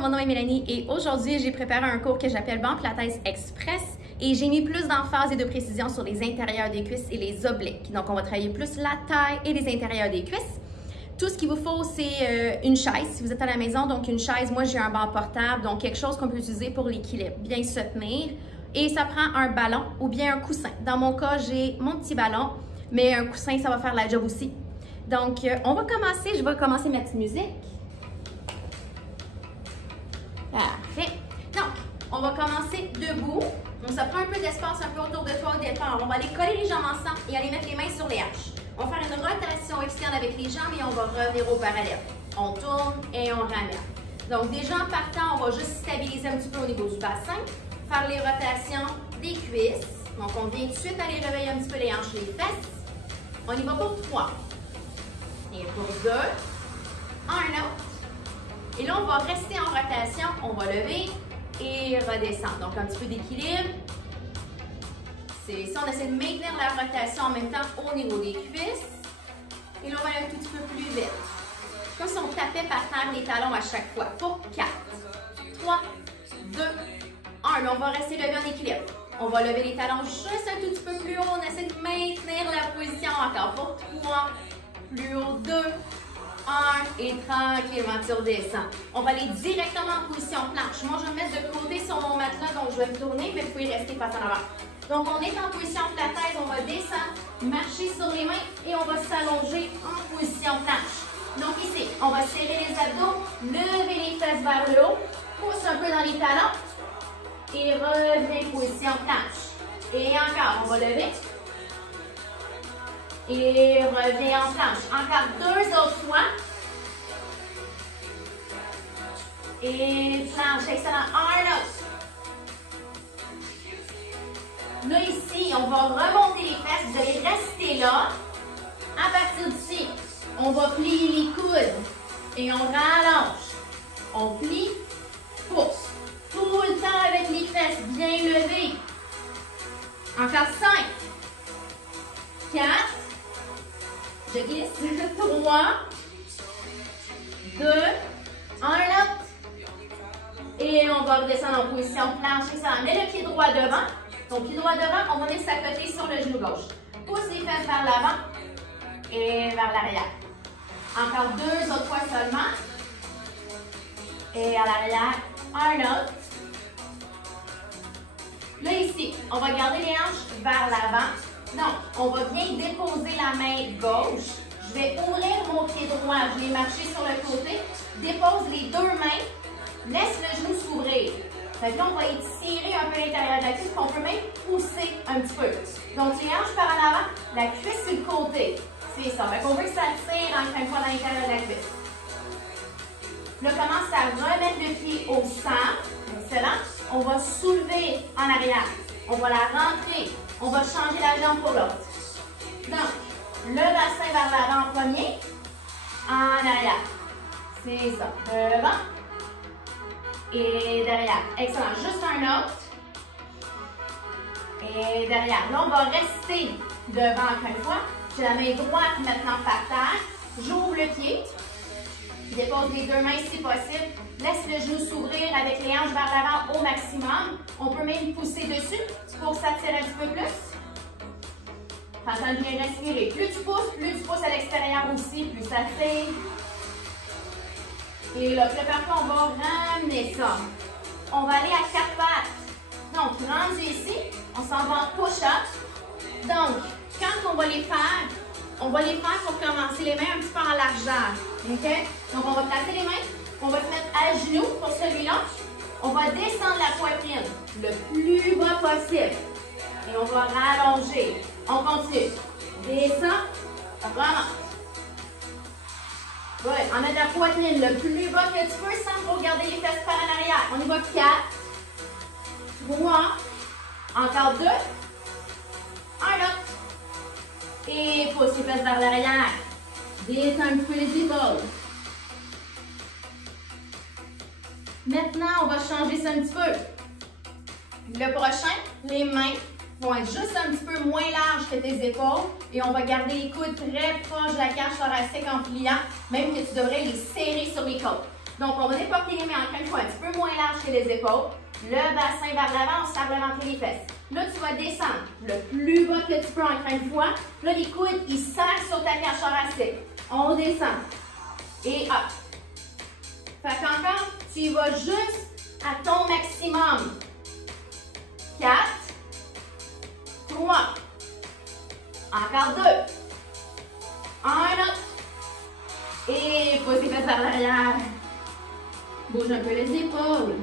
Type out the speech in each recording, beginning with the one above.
mon nom est Mélanie et aujourd'hui, j'ai préparé un cours que j'appelle Banc Pilates Express et j'ai mis plus d'emphase et de précision sur les intérieurs des cuisses et les obliques. Donc, on va travailler plus la taille et les intérieurs des cuisses. Tout ce qu'il vous faut, c'est une chaise, si vous êtes à la maison. Donc, une chaise, moi, j'ai un banc portable, donc quelque chose qu'on peut utiliser pour l'équilibre, bien se tenir. Et ça prend un ballon ou bien un coussin. Dans mon cas, j'ai mon petit ballon, mais un coussin, ça va faire la job aussi. Donc, on va commencer. Je vais commencer ma petite musique. Parfait. Donc, on va commencer debout. Donc, ça prend un peu d'espace un peu autour de toi au départ. On va aller coller les jambes ensemble et aller mettre les mains sur les hanches. On va faire une rotation externe avec les jambes et on va revenir au parallèle. On tourne et on ramène. Donc, déjà en partant, on va juste stabiliser un petit peu au niveau du bassin. Faire les rotations des cuisses. Donc, on vient tout de suite aller réveiller un petit peu les hanches, les fesses. On y va pour 3. Et pour 2. Un autre. Et là, on va rester en rotation. On va lever et redescendre. Donc, un petit peu d'équilibre. C'est ça, on essaie de maintenir la rotation en même temps au niveau des cuisses. Et là, on va aller un tout petit peu plus vite. Comme si on tapait par terre les talons à chaque fois. Pour 4, 3, 2, 1. Là, on va rester levé en équilibre. On va lever les talons juste un tout petit peu plus haut. On essaie de maintenir la position encore. Pour 3, plus haut, 2, 1. Et tranquillement, tu redescends. On va aller directement en position planche. Moi, je vais me mettre de côté sur mon matelas, donc je vais me tourner, mais vous pouvez rester face en avant. Donc, on est en position pilates, on va descendre, marcher sur les mains et on va s'allonger en position planche. Donc ici, on va serrer les abdos, lever les fesses vers le haut, pousse un peu dans les talons et reviens position planche. Et encore, on va lever et reviens en planche. Encore 2 autres fois. Et planche, excellent. Un autre. Là, ici, on va remonter les fesses. Vous allez rester là. À partir d'ici, on va plier les coudes. Et on rallonge. On plie, pousse. Tout le temps avec les fesses bien levées. Encore 5, 4, je glisse, 3, 2, 1 autre. Et on va redescendre en position planche. On met le pied droit devant. Donc, pied droit devant, on va mettre sa côté sur le genou gauche. Pousse les fesses vers l'avant et vers l'arrière. Encore 2 autres fois seulement. Et à l'arrière, un autre. Là, ici, on va garder les hanches vers l'avant. Donc, on va bien déposer la main gauche. Je vais ouvrir mon pied droit. Je vais marcher sur le côté. Dépose les 2 mains. Laisse le genou s'ouvrir. Fait que là, on va étirer un peu l'intérieur de la cuisse, qu'on peut même pousser un petit peu. Donc, les hanches par en avant, la cuisse sur le côté. C'est ça. Fait qu'on veut que ça tire encore une fois dans l'intérieur de la cuisse. Là, commence à remettre le pied au centre. Excellent. On va soulever en arrière. On va la rentrer. On va changer la jambe pour l'autre. Donc, le bassin vers l'avant en premier. En arrière. C'est ça. Devant. Et derrière. Excellent. Juste un autre. Et derrière. Là, on va rester devant encore une fois. J'ai la main droite maintenant par terre. J'ouvre le pied. Je dépose les 2 mains si possible. Laisse le genou s'ouvrir avec les hanches vers l'avant au maximum. On peut même pousser dessus pour s'attirer un petit peu plus. Prends le temps de bien respirer. Plus tu pousses à l'extérieur aussi, plus ça tire. Et là, prépare-toi, on va ramener ça. On va aller à 4 pattes. Donc, rendu ici, on s'en va en push-up. Donc, quand on va les faire pour commencer les mains un petit peu en largeur. OK? Donc, on va placer les mains. On va se mettre à genoux pour celui-là. On va descendre la poitrine le plus bas possible. Et on va rallonger. On continue. Descend, remonte. Ouais, on met la poitrine le plus bas que tu peux sans trop garder les fesses par en arrière. On y va 4, 3, encore 2, un autre. Et pousse les fesses vers l'arrière. Descends un petit peu les épaules. Maintenant, on va changer ça un petit peu. Le prochain, les mains vont être juste un petit peu moins larges que tes épaules et on va garder les coudes très proches de la cage thoracique en pliant, même que tu devrais les serrer sur les côtes. Donc, on va déporter les mains encore une fois un petit peu moins large que les épaules. Le bassin vers l'avant, on se tape le ventre et les fesses. Là, tu vas descendre le plus bas que tu peux encore une fois. Là, les coudes, ils serrent sur ta cage thoracique. On descend. Et hop. Fait qu'encore, tu y vas juste à ton maximum. 4, 3, encore 2, un autre, et pousse les fesses vers l'arrière. Bouge un peu les épaules.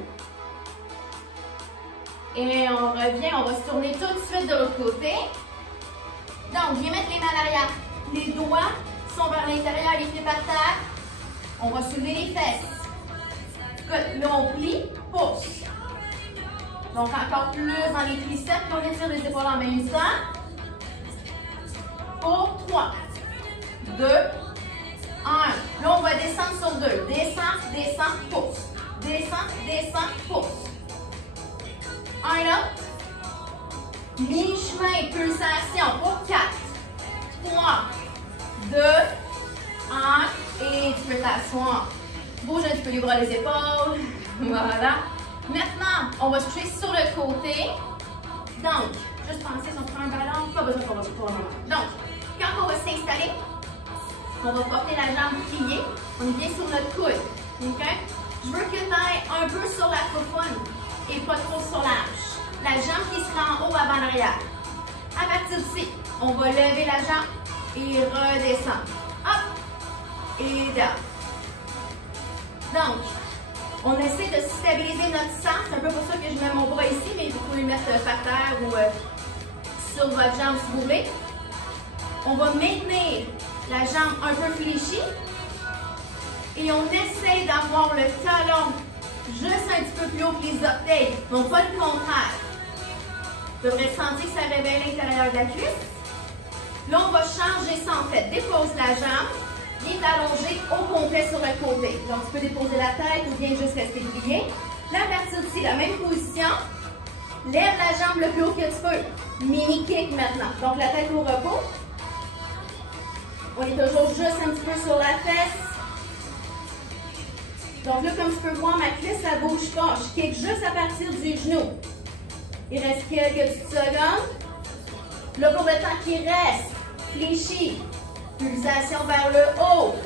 Et on revient, on va se tourner tout de suite de l'autre côté. Donc, viens mettre les mains à l'arrière. Les doigts sont vers l'intérieur, les pieds par terre. On va soulever les fesses. Good. Là, on plie, pousse. Donc, encore plus dans les triceps. On étire les épaules en même temps. Pour 3, 2, 1. Là, on va descendre sur 2. Descends, descends, pousse. Descends, descends, pousse. Un autre. Mi-chemin, pulsation pour 4, 3, 2, 1. Et tu peux t'asseoir. Bouge un petit peu les bras, les épaules. Voilà. Maintenant, on va se toucher sur le côté. Donc, juste penser si on prend un ballon, pas besoin pour le moment. Donc, quand on va s'installer, on va porter la jambe pliée. On est bien sur notre coude. OK? Je veux que tu ailles un peu sur la foufoune et pas trop sur la hanche. La jambe qui sera en haut avant l'arrière. À partir d'ici, on va lever la jambe et redescendre. Hop! Et down. Donc, on essaie de stabiliser notre sang. C'est un peu pour ça que je mets mon bras ici, mais vous pouvez le mettre par terre ou sur votre jambe si vous voulez. On va maintenir la jambe un peu fléchie. Et on essaie d'avoir le talon juste un petit peu plus haut que les orteils. Donc, pas le contraire. Vous devrez sentir que ça réveille l'intérieur de la cuisse. Là, on va changer ça en fait. Dépose la jambe. Viens t'allonger au complet sur le côté. Donc, tu peux déposer la tête ou bien juste rester plié. Là, à partir d'ici, la même position. Lève la jambe le plus haut que tu peux. Mini kick maintenant. Donc, la tête au repos. On est toujours juste un petit peu sur la fesse. Donc là, comme tu peux voir, ma cuisse, ça ne bouge pas. Je kick juste à partir du genou. Il reste quelques petites secondes. Là, pour le temps qui reste, fléchis. Pulsation vers le haut.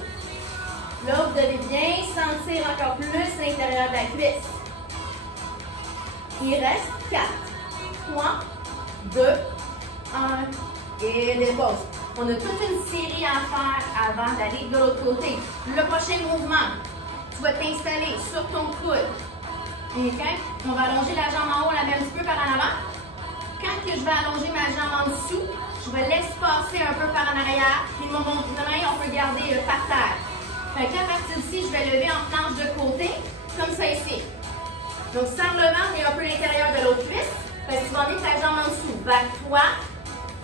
Là, vous devez bien sentir encore plus l'intérieur de la cuisse. Il reste 4, 3, 2, 1 et dépose. On a toute une série à faire avant d'aller de l'autre côté. Le prochain mouvement, tu vas t'installer sur ton coude. Okay? On va allonger la jambe en haut, la met un petit peu par en avant. Quand que je vais allonger ma jambe en dessous, je vais laisser passer un peu par en arrière. Puis mon main, on peut garder par terre. Fait qu'à partir d'ici, je vais lever en planche de côté, comme ça ici. Donc, serre le ventre et un peu l'intérieur de l'autre cuisse. Fait que tu vas mettre ta jambe en dessous. Back-toi,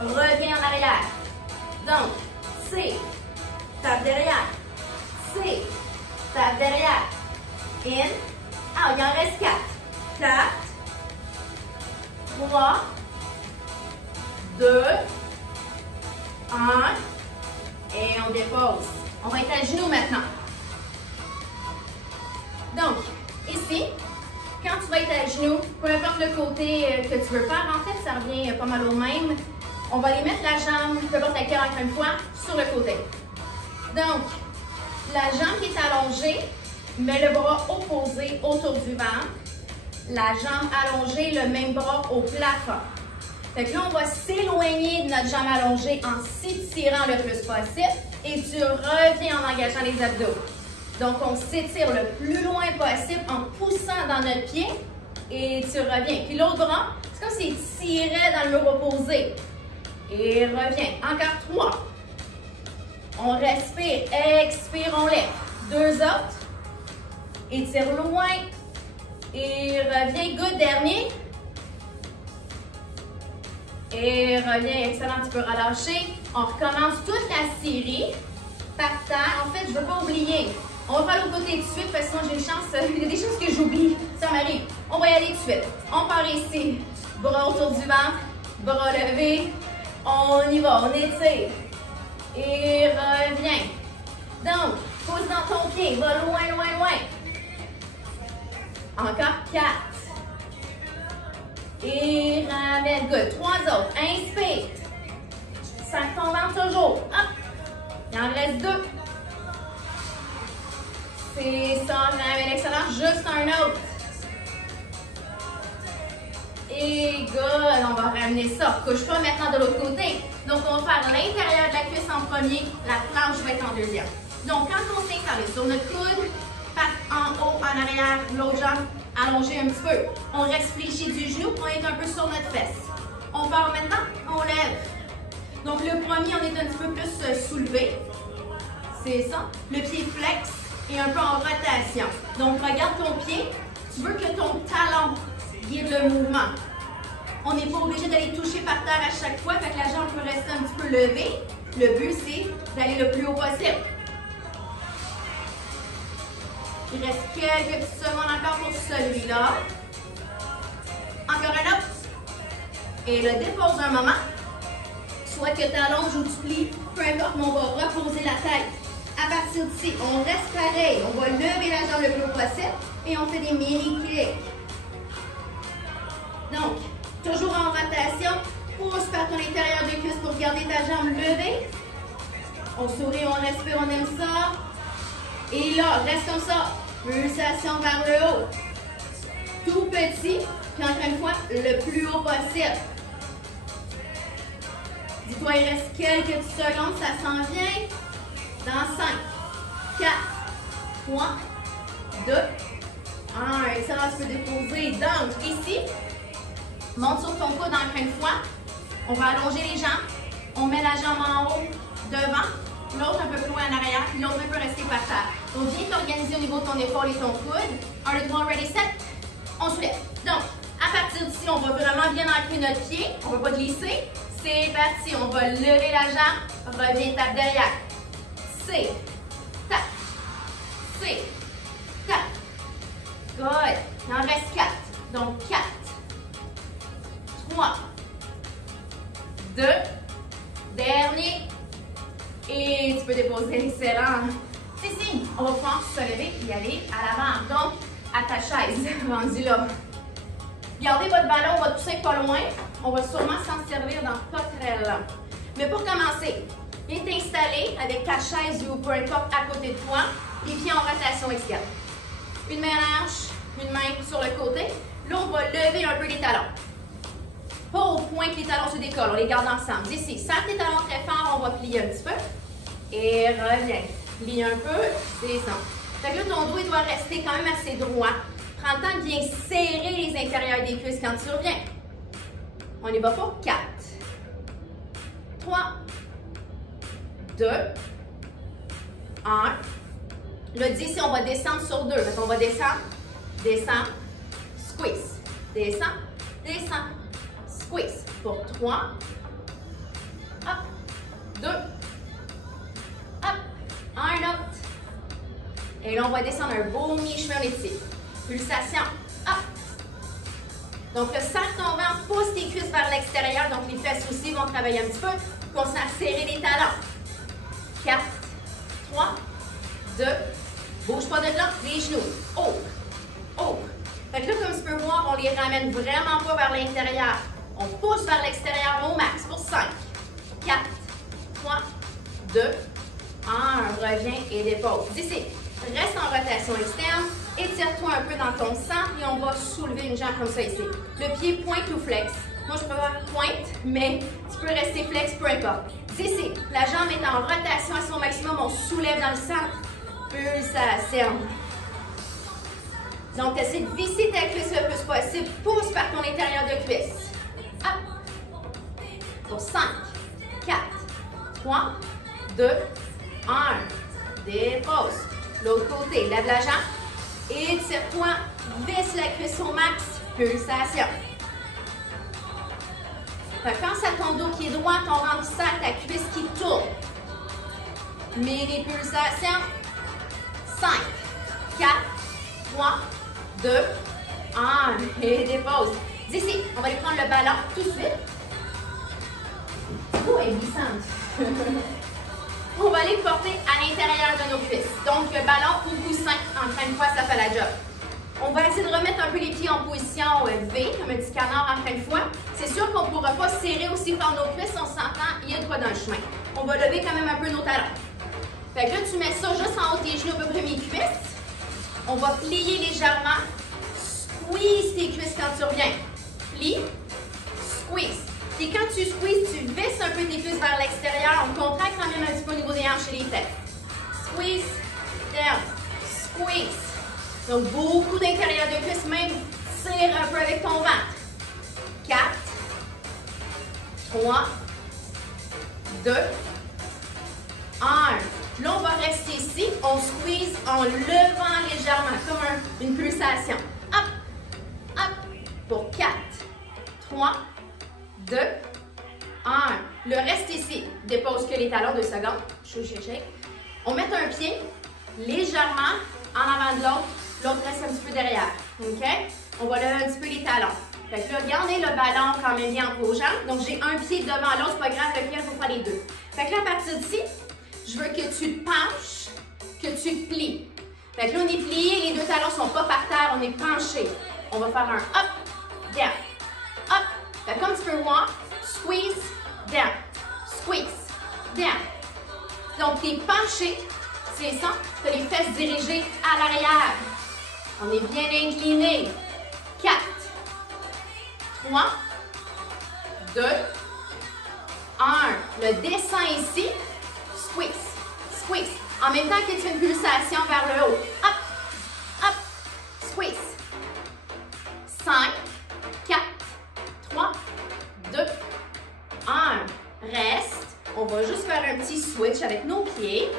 reviens en arrière. Donc, c'est, tape derrière. C'est, tape derrière. In. Ah, il en reste 4. 4, 3, 2, 1. Et on dépose. On va être à genoux maintenant. Donc, ici, quand tu vas être à genoux, peu importe le côté que tu veux faire, en fait, ça revient pas mal au même. On va aller mettre la jambe, peu importe laquelle, encore une fois, sur le côté. Donc, la jambe qui est allongée, met le bras opposé autour du ventre. La jambe allongée, le même bras au plafond. Fait que là, on va s'éloigner de notre jambe allongée en s'étirant le plus possible et tu reviens en engageant les abdos. Donc, on s'étire le plus loin possible en poussant dans notre pied et tu reviens. Puis l'autre bras, c'est comme s'il tirait dans le mur opposé. Et reviens. Encore 3. On respire, expire, on lève. 2 autres. Étire loin. Et reviens. Good, dernier. Et reviens, excellent, tu peux relâcher. On recommence toute la série par terre. En fait, je ne veux pas oublier. On va faire l'autre côté tout de suite parce que sinon j'ai une chance. Il y a des choses que j'oublie. Ça m'arrive. On va y aller tout de suite. On part ici. Bras autour du ventre. Bras levés. On y va. On étire. Et reviens. Donc, pousse dans ton pied. Va loin, loin, loin. Encore 4. Et ramène. Good. 3 autres. Inspire. Sac ton ventre toujours. Hop. Il en reste 2. C'est ça. Ramène. Excellent. Juste un autre. Et good. On va ramener ça. Couche-toi maintenant de l'autre côté. Donc, on va faire l'intérieur de la cuisse en premier. La planche va être en deuxième. Donc, quand on s'installe sur notre coude, patte en haut, en arrière, l'autre jambe allongée un petit peu. On reste fléchi du genou, on est un peu sur notre fesse. On part maintenant, on lève. Donc, le premier, on est un petit peu plus soulevé. C'est ça. Le pied flex et un peu en rotation. Donc, regarde ton pied. Tu veux que ton talon guide le mouvement. On n'est pas obligé d'aller toucher par terre à chaque fois, fait que la jambe peut rester un petit peu levée. Le but, c'est d'aller le plus haut possible. Il reste quelques petites secondes encore pour celui-là. Encore un autre. Et le dépose un moment. Soit que tu allonges ou tu plies, peu importe, mais on va reposer la tête. À partir d'ici, on reste pareil. On va lever la jambe le plus haut possible et on fait des mini-kicks. Donc, toujours en rotation, pousse par ton intérieur de cuisse pour garder ta jambe levée. On sourit, on respire, on aime ça. Et là, reste comme ça. Pulsation vers le haut. Tout petit, puis encore une fois, le plus haut possible. Dis-toi, il reste quelques petites secondes, ça s'en vient. Dans 5, 4, 3, 2, 1. Excellent, tu peux déposer. Donc, ici, monte sur ton coude encore une fois. On va allonger les jambes. On met la jambe en haut, devant. L'autre un peu plus loin en arrière, puis l'autre peut rester par terre. Donc, viens t'organiser au niveau de ton épaule et ton coude. 1, 2, 3, ready, set. On soulève. Donc, à partir d'ici, on va vraiment bien ancrer notre pied. On ne va pas glisser. C'est parti. On va lever la jambe. Reviens, tape derrière. C'est, tape. C'est, tape. Good. Il en reste 4. Donc, 4. 3, 2, dernier, et tu peux déposer, excellent. Ici, on va pouvoir se lever et aller à l'avant. Donc, à ta chaise, rendu là. Gardez votre ballon, votre poussin pas loin. On va sûrement s'en servir dans pas très long. Mais pour commencer, viens t'installer avec ta chaise ou peu importe à côté de toi, les pieds en rotation externe. Une main à la hanche, une main sur le côté. Là, on va lever un peu les talons. Pas au point que les talons se décollent, on les garde ensemble. Ici, serre tes talons très fort, on va plier un petit peu. Et reviens. Plie un peu, descends. Fait que là, ton dos il doit rester quand même assez droit. Prends le temps de bien serrer les intérieurs des cuisses quand tu reviens. On y va pour 4, 3, 2, 1. Là, d'ici, on va descendre sur 2. Donc, on va descendre, descendre, squeeze. Descends, descends. Squeeze pour 3, hop, 2, hop, un autre. Et là, on va descendre un beau mi-chemin, on étire. Pulsation, hop. Donc, le sac ton ventre, pousse tes cuisses vers l'extérieur. Donc, les fesses aussi vont travailler un petit peu. Commence à serrer les talons. 4, 3, 2, bouge pas de là, les genoux. Ouvre, ouvre. Fait que là, comme tu peux voir, on les ramène vraiment pas vers l'intérieur. On pousse vers l'extérieur au max pour 5, 4, 3, 2, 1. Reviens et dépose. D'ici, reste en rotation externe. Étire-toi un peu dans ton centre et on va soulever une jambe comme ça ici. Le pied pointe ou flex. Moi, je peux faire pointe, mais tu peux rester flex, peu importe. D'ici, la jambe est en rotation à son maximum. On soulève dans le centre. Pulsation. Donc, essaie de visser ta cuisse le plus possible. Pousse par ton intérieur de cuisse. Hop. Pour 5, 4, 3, 2, 1. Dépose. L'autre côté, lève la jambe. Étire-toi. Visse la cuisse au max. Pulsation. Pense à ton dos qui est droit, ton ventre qui serre, ta cuisse qui tourne. Mets les pulsations. 5, 4, 3, 2, 1. Et dépose. D'ici, on va aller prendre le ballon tout de suite. Oh, elle est glissante. On va aller le porter à l'intérieur de nos cuisses. Donc, le ballon ou coussin, encore une fois, ça fait la job. On va essayer de remettre un peu les pieds en position V, comme un petit canard en pleine fois. C'est sûr qu'on ne pourra pas serrer aussi fort nos cuisses, on s'entend, il y a de quoi dans le chemin. On va lever quand même un peu nos talons. Fait que là, tu mets ça juste en haut de tes genoux, à peu près mes cuisses. On va plier légèrement. Squeeze tes cuisses quand tu reviens. Plie, squeeze. Puis quand tu squeezes, tu visses un peu tes cuisses vers l'extérieur. On contracte quand même un petit peu au niveau des hanches et des fesses. Squeeze, down, squeeze. Donc, beaucoup d'intérieur de cuisse, même tire un peu avec ton ventre. 4, 3, 2, 1. Là, on va rester ici. On squeeze en levant légèrement, comme une pulsation. Hop, hop, pour 4, 3, 2, 1. Le reste ici. Dépose que les talons, 2 secondes. Shake. On met un pied légèrement en avant de l'autre. L'autre reste un petit peu derrière. OK? On va lever un petit peu les talons. Fait que là, gardez le ballon quand même bien entre vos jambes. Donc, j'ai un pied devant l'autre. C'est pas grave, le pied, il faut faire les deux. Fait que là, à partir d'ici, je veux que tu te penches, que tu te plies. Fait que là, on est plié. Les deux talons ne sont pas par terre. On est penché. On va faire un up, down, up. Fait que comme tu peux voir, squeeze, down, squeeze, down. Donc, tu es penché. C'est ça. Tu as les fesses dirigées à l'arrière. On est bien incliné. 4, 3, 2, 1. Le descend ici. Squeeze, squeeze. En même temps que tu fais une pulsation vers le haut. Up, up, squeeze. 5, 4, 3, 2, 1. Reste. On va juste faire un petit switch avec nos pieds.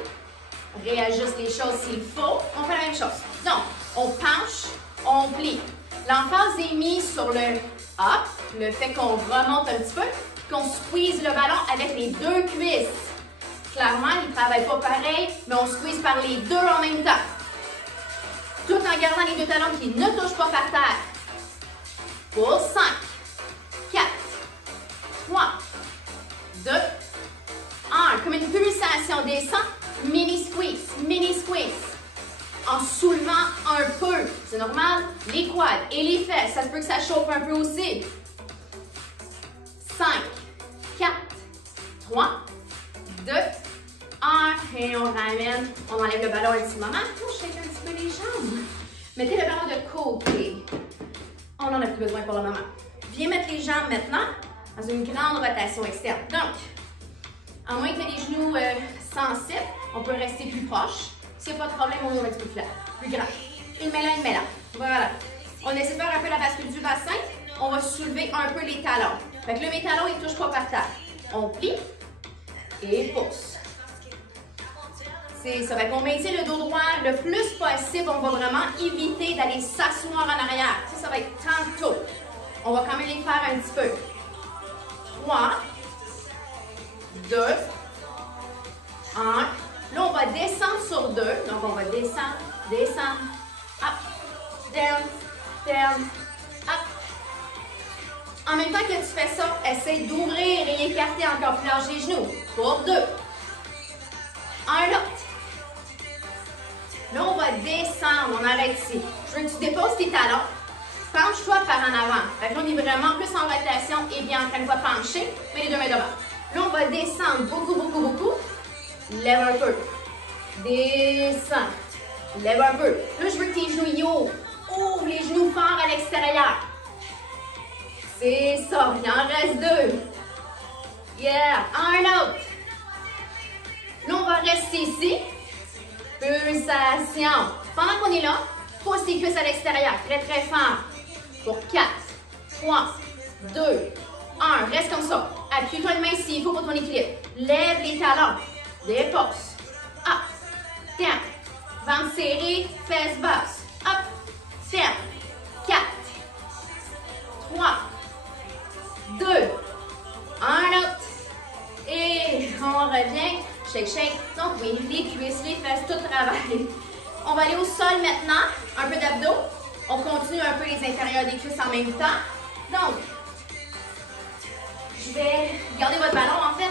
Réajuste les choses s'il faut. On fait la même chose. Donc, on penche, on plie. L'emphase est mise sur le up, le fait qu'on remonte un petit peu, qu'on squeeze le ballon avec les deux cuisses. Clairement, ils ne travaillent pas pareil, mais on squeeze par les deux en même temps. Tout en gardant les deux talons qui ne touchent pas par terre. Pour 5, 4, 3, 2, 1. Comme une pulsation descend. Mini squeeze, mini squeeze. En soulevant un peu. C'est normal. Les quads et les fesses, ça se peut que ça chauffe un peu aussi. 5, 4, 3, 2, 1. Et on ramène. On enlève le ballon un petit moment. Je shake un petit peu les jambes. Mettez le ballon de côté. On n'en a plus besoin pour le moment. Viens mettre les jambes maintenant dans une grande rotation externe. Donc, à moins que les genoux sensibles, on peut rester plus proche. S'il n'y a pas de problème, on va un petit peu plus grand. Une main là, une main là. Voilà. On essaie de faire un peu la bascule du bassin. On va soulever un peu les talons. Fait que là, mes talons, ils ne touchent pas par terre. On plie et pousse. C'est ça. Fait qu'on maintient le dos droit le plus possible. On va vraiment éviter d'aller s'asseoir en arrière. Ça va être tantôt. On va quand même les faire un petit peu. 3, 2, 1. Là, on va descendre sur 2. Donc, on va descendre, descendre, up, down, down, up. En même temps que tu fais ça, essaye d'ouvrir et écarter encore plus large les genoux. Pour 2. Un autre. Là, on va descendre. On arrête ici. Je veux que tu déposes tes talons. Penche-toi par en avant. Fait que là, on est vraiment plus en rotation et bien encore une fois penché, mais les deux mains devant. Là, on va descendre beaucoup, beaucoup, beaucoup. Lève un peu. Descends. Lève un peu. Là, je veux que tes genoux y ouvrent. Ouvre les genoux forts à l'extérieur. C'est ça. Il en reste 2. Yeah. Un autre. Là, on va rester ici. Pulsation. Pendant qu'on est là, pousse tes cuisses à l'extérieur. Très, très fort. Pour 4, 3, 2, 1. Reste comme ça. Appuie-toi une main s'il faut pour ton équilibre. Lève les talons. Dépose. Up. Down. Ventre serré. Fesses basses. Up. Down. 4, 3, 2, 1 autre. Et on revient. Shake, shake. Donc oui, les cuisses, les fesses, tout travaille. On va aller au sol maintenant. Un peu d'abdos. On continue un peu les intérieurs des cuisses en même temps. Donc, je vais garder votre ballon en fait.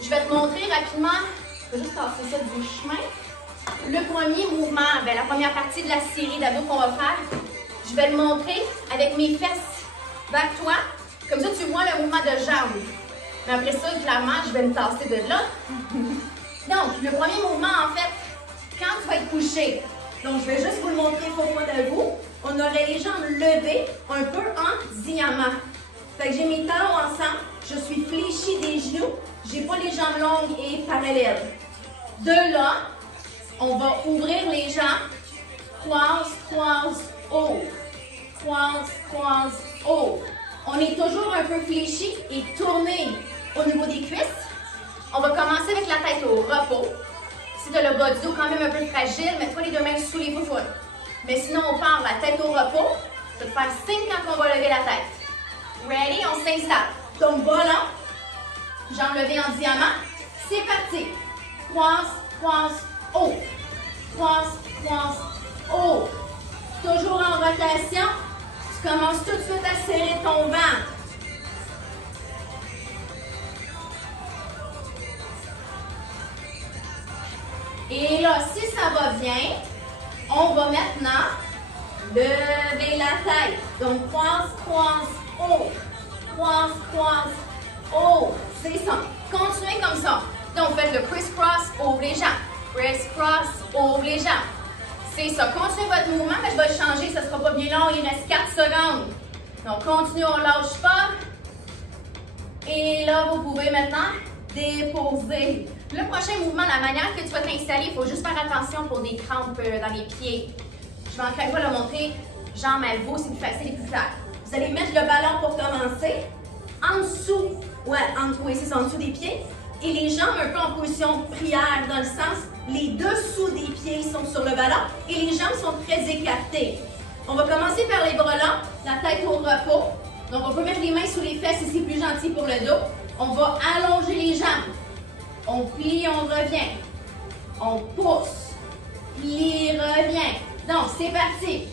Je vais te montrer rapidement. Je vais juste passer ça du chemin. Le premier mouvement, la première partie de la série d'abdos qu'on va faire, Je vais le montrer avec mes fesses vers toi. Comme ça, tu vois le mouvement de jambe. Mais après ça, clairement, je vais me tasser de là. Donc, le premier mouvement, en fait, quand tu vas être couché. Donc, je vais juste vous le montrer pour moi de vous. On aurait les jambes levées un peu en diamant. Fait que j'ai mes talons ensemble. Je suis fléchie des genoux. J'ai pas les jambes longues et parallèles. De là, on va ouvrir les jambes. Croise, croise, ouvre. Croise, croise, ouvre. On est toujours un peu fléchi et tourné au niveau des cuisses. On va commencer avec la tête au repos. Si tu as le bas du dos quand même un peu fragile, mets-toi les deux mains sous les foufounes. Mais sinon, on part la tête au repos. Je vais te faire signe quand on va lever la tête. Ready? On s'installe. Donc, ballon. Jambes levées en diamant. C'est parti. Croise, croise, ouvre. Croise, croise, ouvre. Toujours en rotation. Tu commences tout de suite à serrer ton ventre. Et là, si ça va bien, on va maintenant lever la tête. Donc, croise, croise, ouvre. Croise, croise, ouvre. C'est ça. Continuez comme ça. Donc, faites le criss-cross, ouvre les jambes. Criss-cross, ouvre les jambes. C'est ça. Continuez votre mouvement, mais je vais le changer. Ça ne sera pas bien long. Il reste 4 secondes. Donc, continuez, on ne lâche pas. Et là, vous pouvez maintenant déposer. Le prochain mouvement, la manière que tu vas t'installer, il faut juste faire attention pour des crampes dans les pieds. Je vais encore une fois le montrer. Jambes à vous, c'est plus facile et plus clair. Vous allez mettre le ballon pour commencer. En dessous, c'est ça, en dessous des pieds. Et les jambes un peu en position prière, dans le sens, les dessous des pieds sont sur le ballon et les jambes sont très écartées. On va commencer par les bras longs, la tête au repos. Donc, on peut mettre les mains sous les fesses et c'est plus gentil pour le dos. On va allonger les jambes. On plie, on revient. On pousse. Plie, revient. Donc, c'est parti.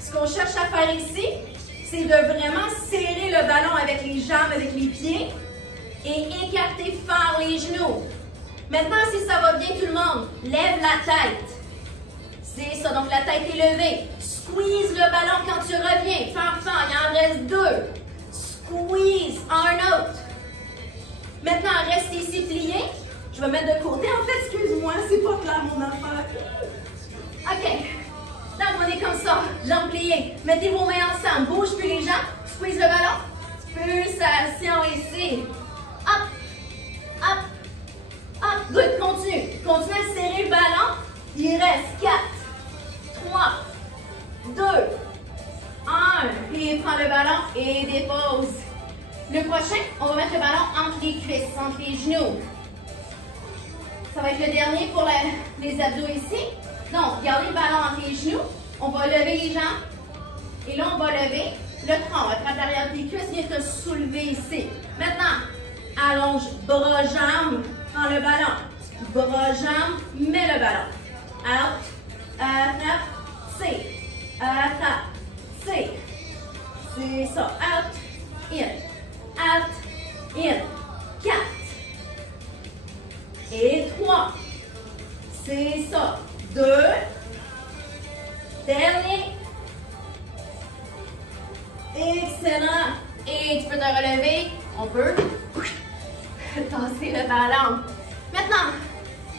Ce qu'on cherche à faire ici, c'est de vraiment serrer le ballon avec les jambes, avec les pieds et écarter fort les genoux. Maintenant, si ça va bien tout le monde, lève la tête. C'est ça, donc la tête est levée. Squeeze le ballon quand tu reviens. Fort, fort, il en reste 2. Squeeze, un autre. Maintenant, reste ici plié. Je vais mettre de côté. En fait, excuse-moi, c'est pas clair mon affaire. OK. Donc, on est comme ça, jambes pliées. Mettez vos mains ensemble. Bouge plus les jambes. Squeeze le ballon. Pulsation ici. Hop, hop, hop. Good, continue. Continue à serrer le ballon. Il reste 4, 3, 2, 1. Puis prends le ballon et dépose. Le prochain, on va mettre le ballon entre les cuisses, entre les genoux. Ça va être le dernier pour les abdos ici. Donc, gardez le ballon entre les genoux. On va lever les jambes. Et là, on va lever le tronc. Attrape l'arrière des cuisses, viens te soulever ici. Maintenant, allonge bras-jambes, prends le ballon. Bras-jambes, mets le ballon. Out, attrape, c'est. Attrape, c'est. C'est ça. Out, in. Out, in. 4. Et 3. C'est ça. 2. Dernier. Excellent. Et tu peux te relever. On peut tasser le ballon. Maintenant,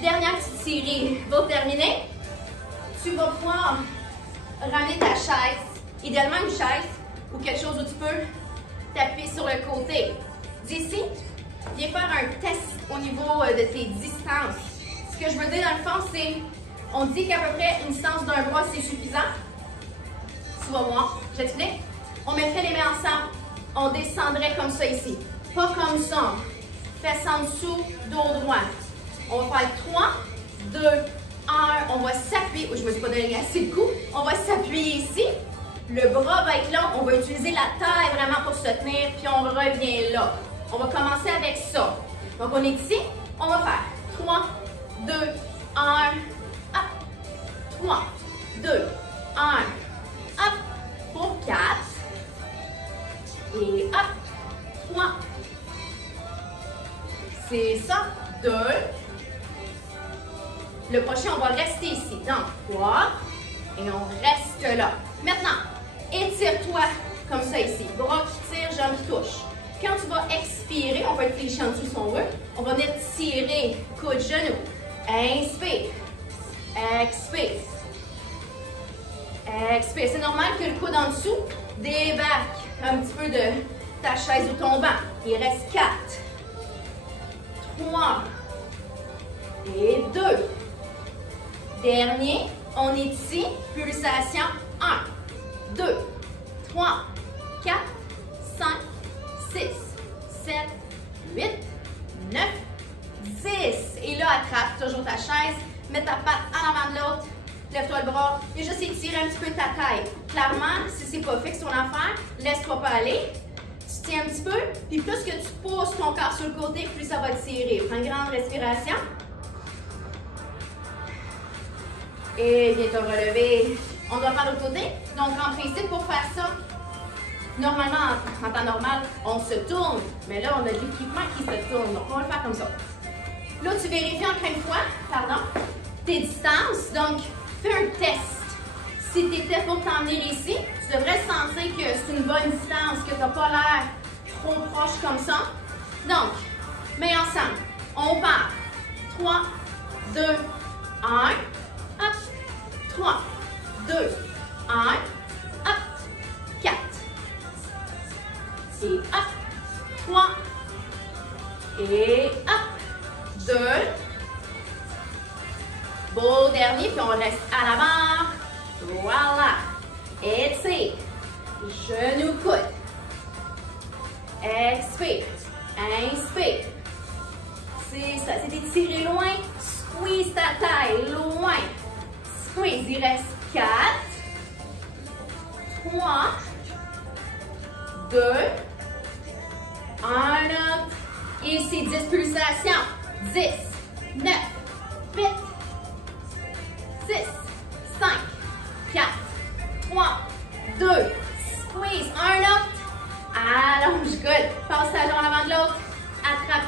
dernière petite série. Pour terminer, tu vas pouvoir ramener ta chaise. Idéalement une chaise ou quelque chose où tu peux t'appuyer sur le côté. D'ici, viens faire un test au niveau de tes distances. Ce que je veux dire dans le fond, c'est, on dit qu'à peu près une distance d'un bras, c'est suffisant. Tu vas voir, je t'explique. On mettrait les mains ensemble, on descendrait comme ça ici. Pas comme ça. Fesses en dessous, dos droit. On va faire 3, 2, 1. On va s'appuyer. Je ne me suis pas donné assez de coups. On va s'appuyer ici. Le bras va être long. On va utiliser la taille vraiment pour se tenir. Puis on revient là. On va commencer avec ça. Donc on est ici. On va faire 3, 2, 1. Hop. 3, 2, 1. Hop. Pour 4. Et hop. 3. C'est ça. 2. Le prochain, on va rester ici. Donc, 3. Et on reste là. Tire-toi comme ça ici. Bras qui tirent, jambes qui touchent. Quand tu vas expirer, on va être fléchi en dessous si on veut. On va venir tirer, coude, genou. Inspire. Expire. Expire. C'est normal que le coude en dessous débarque un petit peu de ta chaise ou ton banc. Il reste 4, 3 et 2. Dernier, on est ici. Pulsation 1, 2, 3, 4, 5, 6, 7, 8, 9, 10. Et là, attrape toujours ta chaise. Mets ta patte en avant de l'autre. Lève-toi le bras. Et juste étirer un petit peu ta taille. Clairement, si c'est pas fixe ton affaire, laisse-toi pas aller. Tu tiens un petit peu. Puis plus que tu pousses ton corps sur le côté, plus ça va tirer. Prends une grande respiration. Et viens te relever. On doit faire l'autre côté. Donc, en principe, pour faire ça, normalement, en temps normal, on se tourne. Mais là, on a de l'équipement qui se tourne. Donc, on va le faire comme ça. Là, tu vérifies encore une fois, tes distances. Donc, fais un test. Si tu étais pour t'en venir ici, tu devrais sentir que c'est une bonne distance, que tu n'as pas l'air trop proche comme ça. Donc, mets ensemble. On part. 3, 2, 1. Hop. 3, 2, 1. Hop. 4. Et hop. 3. Et hop. 2. Beau dernier, puis on reste à l'avant. Voilà. Étire. Genou, coude. Expire. Inspire. C'est ça, c'est d'étirer loin. Squeeze ta taille, loin. Squeeze, il reste 4, 3, 2, 1 autre. Et c'est 10 pulsations. 10, 9, 8, 6, 5, 4, 3, 2, squeeze, un autre, allonge, good, passe ta jambe en avant de l'autre, attrape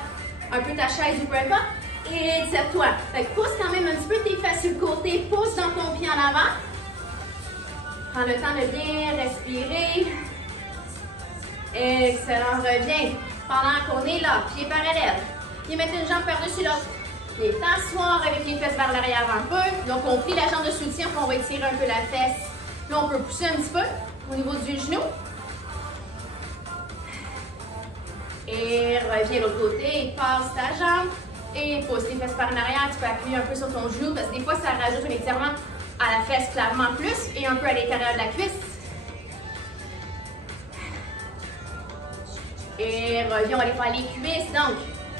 un peu ta chaise ou peu importe, et tire-toi. Fait que pousse quand même un petit peu tes fesses sur le côté, pousse dans ton pied en avant, prends le temps de bien respirer, excellent, reviens, pendant qu'on est là, pied parallèle, et mettre une jambe par-dessus l'autre. Et t'asseoir avec les fesses vers l'arrière un peu. Donc, on plie la jambe de soutien, puis on va étirer un peu la fesse. Là, on peut pousser un petit peu au niveau du genou. Et reviens de l'autre côté, passe ta jambe et pousse les fesses par en arrière. Tu peux appuyer un peu sur ton genou parce que des fois, ça rajoute un étirement à la fesse clairement plus et un peu à l'intérieur de la cuisse. Et reviens, on va aller faire les cuisses. Donc,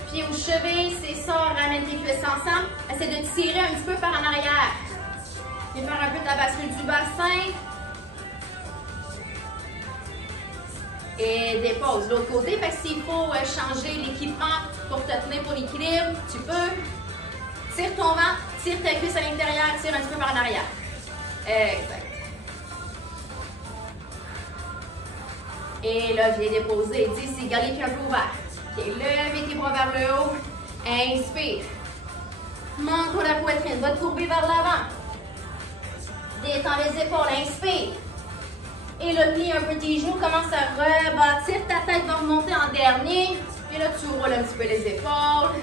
pieds aux chevilles, c'est ça, ramène tes cuisses ensemble. Essaie de tirer un petit peu par en arrière. Et faire un peu ta bascule du bassin. Et dépose de l'autre côté. Fait que s'il faut changer l'équipement pour te tenir pour l'équilibre, tu peux. Tire ton ventre, tire ta cuisse à l'intérieur, tire un petit peu par en arrière. Exact. Et là, viens déposer. 10, égale les pieds un peu ouverts. Ok, levez tes bras vers le haut. Inspire. Monte-toi la poitrine. Va te courber vers l'avant. Détends les épaules. Inspire. Et là, plie un peu tes genoux. Commence à rebâtir. Ta tête va remonter en dernier. Et là, tu roules un petit peu les épaules.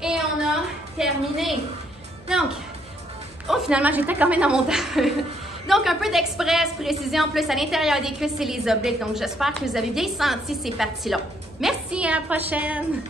Et on a terminé. Donc, oh, finalement, j'étais quand même dans mon temps. Donc, un peu d'express, précision plus à l'intérieur des cuisses et les obliques. Donc, j'espère que vous avez bien senti ces parties-là. Merci, à la prochaine!